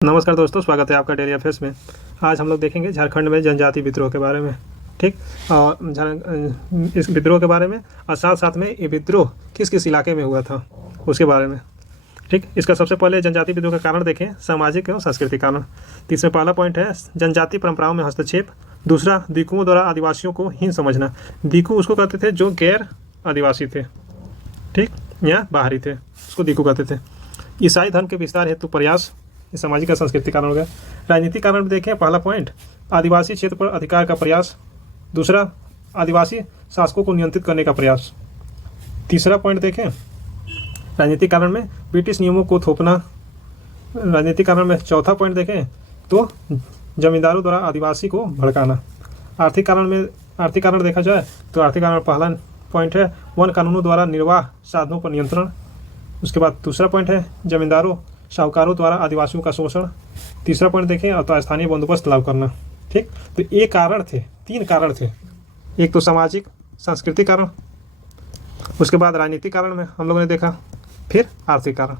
नमस्कार दोस्तों, स्वागत है आपका डेली अफेयर्स में। आज हम लोग देखेंगे झारखंड में जनजाति विद्रोह के बारे में। ठीक, और इस विद्रोह के बारे में और साथ साथ में ये विद्रोह किस किस इलाके में हुआ था उसके बारे में। ठीक, इसका सबसे पहले जनजाति विद्रोह का कारण देखें, सामाजिक एवं सांस्कृतिक कारण। तो इसमें पहला पॉइंट है जनजाति परंपराओं में हस्तक्षेप। दूसरा, दीकुओं द्वारा आदिवासियों को हीन समझना। दीकू उसको कहते थे जो गैर आदिवासी थे, ठीक, या बाहरी थे, उसको दीकू कहते थे। ईसाई धर्म के विस्तार हेतु प्रयास, ये सामाजिक और सांस्कृतिक कारण हो गया। राजनीतिक कारण में देखें, पहला पॉइंट आदिवासी क्षेत्र पर अधिकार का प्रयास। दूसरा, आदिवासी शासकों को नियंत्रित करने का प्रयास। तीसरा पॉइंट देखें, राजनीतिक कारण में ब्रिटिश नियमों को थोपना। राजनीतिक कारण में चौथा पॉइंट देखें तो जमींदारों द्वारा आदिवासी को भड़काना। आर्थिक कारण देखा जाए तो आर्थिक कारण पहला पॉइंट है वन कानूनों द्वारा निर्वाह साधनों पर नियंत्रण। उसके बाद दूसरा पॉइंट है जमींदारों साहूकारों द्वारा आदिवासियों का शोषण। तीसरा पॉइंट देखें तो स्थानीय बंदोबस्त लागू करना। ठीक, तो ये कारण थे, तीन कारण थे। एक तो सामाजिक सांस्कृतिक कारण, उसके बाद राजनीतिक कारण में हम लोगों ने देखा, फिर आर्थिक कारण।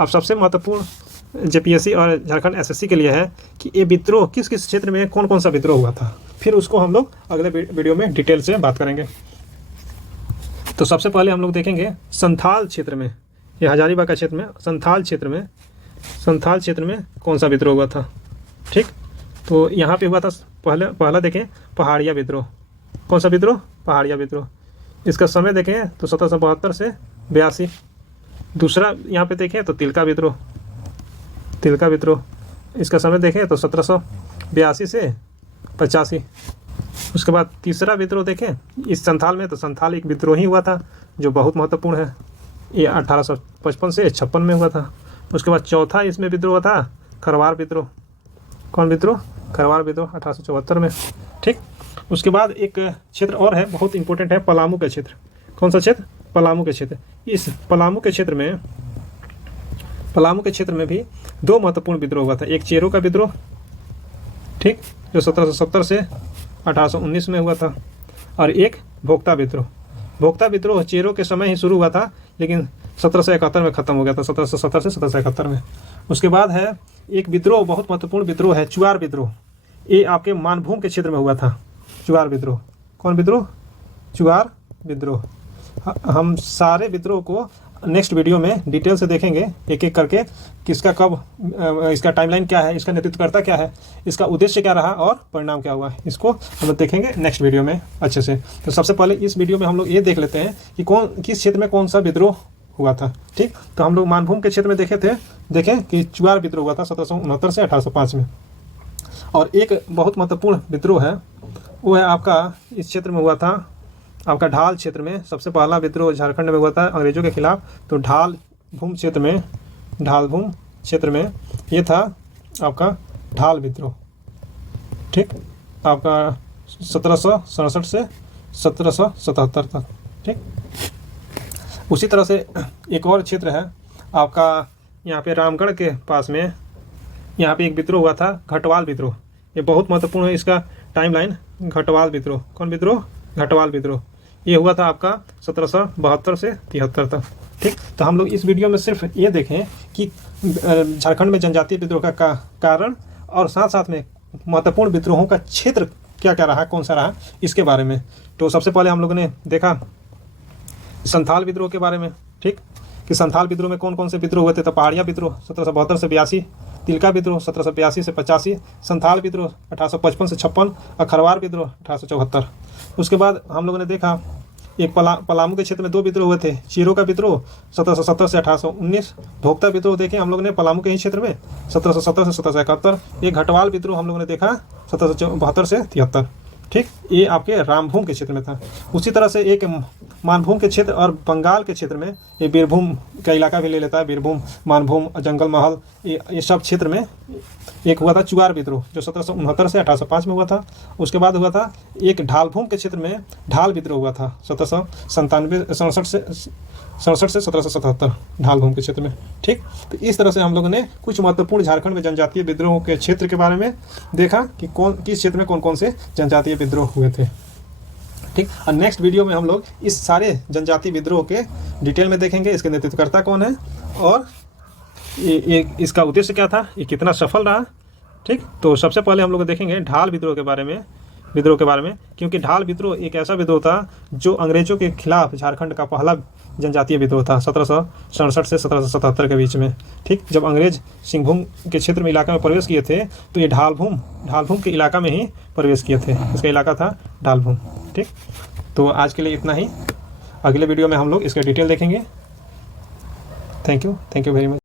अब सबसे महत्वपूर्ण जेपीएससी और झारखंड एसएससी के लिए है कि ये विद्रोह किस किस क्षेत्र में कौन कौन सा विद्रोह हुआ था। फिर उसको हम लोग अगले वीडियो में डिटेल से बात करेंगे। तो सबसे पहले हम लोग देखेंगे संथाल क्षेत्र में, ये हजारीबाग का क्षेत्र में, संथाल क्षेत्र में कौन सा विद्रोह हुआ था। ठीक, तो यहाँ पे हुआ था पहला देखें पहाड़िया विद्रोह। कौन सा विद्रोह? पहाड़िया विद्रोह। इसका समय देखें तो 1772 से 82। दूसरा यहाँ पे देखें तो तिलका विद्रोह। इसका समय देखें तो 1782 से 85। उसके बाद तीसरा विद्रोह देखें इस संथाल में, तो संथाल एक विद्रोह ही हुआ था जो बहुत महत्वपूर्ण है, ये 1855 से 56 में हुआ था। उसके बाद चौथा इसमें विद्रोह था खरवार विद्रोह। कौन विद्रोह? खरवार विद्रोह 1874 में। ठीक, उसके बाद एक क्षेत्र और है, बहुत इंपॉर्टेंट है, पलामू का क्षेत्र। कौन सा क्षेत्र? पलामू के क्षेत्र। इस पलामू के क्षेत्र में भी दो महत्वपूर्ण विद्रोह हुआ था। एक चेरो का विद्रोह, ठीक, जो 1770 से 1819 में हुआ था, और एक भोक्ता विद्रोह चेरो के समय ही शुरू हुआ था लेकिन 1771 में ख़त्म हो गया था, 1770 से 1771 में। उसके बाद है एक विद्रोह, बहुत महत्वपूर्ण विद्रोह है चुआर विद्रोह। ये आपके मानभूम के क्षेत्र में हुआ था, चुआर विद्रोह। कौन विद्रोह? चुआर विद्रोह। हम सारे विद्रोह को नेक्स्ट वीडियो में डिटेल से देखेंगे, एक एक करके, किसका कब, इसका टाइमलाइन क्या है, इसका नेतृत्वकर्ता क्या है, इसका उद्देश्य क्या रहा और परिणाम क्या हुआ, इसको हम लोग देखेंगे नेक्स्ट वीडियो में अच्छे से। तो सबसे पहले इस वीडियो में हम लोग ये देख लेते हैं कि किस क्षेत्र में कौन सा विद्रोह हुआ था। ठीक, तो हम लोग मानभूम के क्षेत्र में देखें कि चुआर विद्रोह हुआ था 1769 से 1805 में। और एक बहुत महत्वपूर्ण विद्रोह है वो है आपका इस क्षेत्र में हुआ था, आपका ढाल क्षेत्र में। सबसे पहला विद्रोह झारखंड में हुआ था अंग्रेजों के खिलाफ, तो ढाल भूम क्षेत्र में ये था आपका ढाल विद्रोह। ठीक, आपका 1767 से 1777 तक। ठीक, उसी तरह से एक और क्षेत्र है आपका यहाँ पे रामगढ़ के पास में, यहाँ पे एक विद्रोह हुआ था घटवाल विद्रोह। ये बहुत महत्वपूर्ण है इसका टाइमलाइन। घटवाल विद्रोह, कौन विद्रोह? घटवाल विद्रोह। ये हुआ था आपका 1772 से 73 तक। ठीक, तो हम लोग इस वीडियो में सिर्फ ये देखें कि झारखंड में जनजातीय विद्रोह का कारण और साथ साथ में महत्वपूर्ण विद्रोहों का क्षेत्र क्या क्या रहा, कौन सा रहा, इसके बारे में। तो सबसे पहले हम लोगों ने देखा संथाल विद्रोह के बारे में। ठीक, कि संथाल विद्रोह में कौन कौन से विद्रोह हुए थे। तो पहाड़िया विद्रोह 1772 से 82, तिलका विद्रोह 1782 से 85, संथाल विद्रोह 1855 से 56 और खरवार विद्रोह 1874। उसके बाद हम लोगों ने देखा एक पलामू के क्षेत्र में दो विद्रोह हुए थे। चीरो का विद्रोह 1770 से 1819। भोक्ता विद्रोह देखें हम लोगों ने पलामू के ही क्षेत्र में 1770 से 1771। एक घटवाल विद्रोह हम लोगों ने देखा 1772 से 73। ठीक, ये आपके रामभूम के क्षेत्र में था। उसी तरह से एक मानभूम के क्षेत्र और बंगाल के क्षेत्र में, ये बीरभूम का इलाका भी ले लेता है, बीरभूम, मानभूम, जंगल महल, ये सब क्षेत्र में एक हुआ था चुआर विद्रोह जो 1769 से 1805 में हुआ था। उसके बाद हुआ था एक ढालभूम के क्षेत्र में ढाल विद्रोह हुआ था 1767 से 1777 ढालभूम के क्षेत्र में। ठीक, तो इस तरह से हम लोगों ने कुछ महत्वपूर्ण झारखंड में जनजातीय विद्रोहों के क्षेत्र के बारे में देखा कि किस क्षेत्र में कौन कौन से जनजातीय विद्रोह हुए थे। ठीक, और नेक्स्ट वीडियो में हम लोग इस सारे जनजातीय विद्रोह के डिटेल में देखेंगे, इसके नेतृत्वकर्ता कौन है और ये इसका उद्देश्य क्या था, ये कितना सफल रहा। ठीक, तो सबसे पहले हम लोग देखेंगे ढाल विद्रोह के बारे में, क्योंकि ढाल विद्रोह एक ऐसा विद्रोह था जो अंग्रेजों के खिलाफ झारखंड का पहला जनजातीय विद्रोह था 1767 से 1777 के बीच में। ठीक, जब अंग्रेज सिंहभूम के क्षेत्र में इलाका में प्रवेश किए थे तो ये ढालभूम के इलाका में ही प्रवेश किए थे। इसका इलाका था ढालभूम। ठीक, तो आज के लिए इतना ही। अगले वीडियो में हम लोग इसका डिटेल देखेंगे। Thank you very much.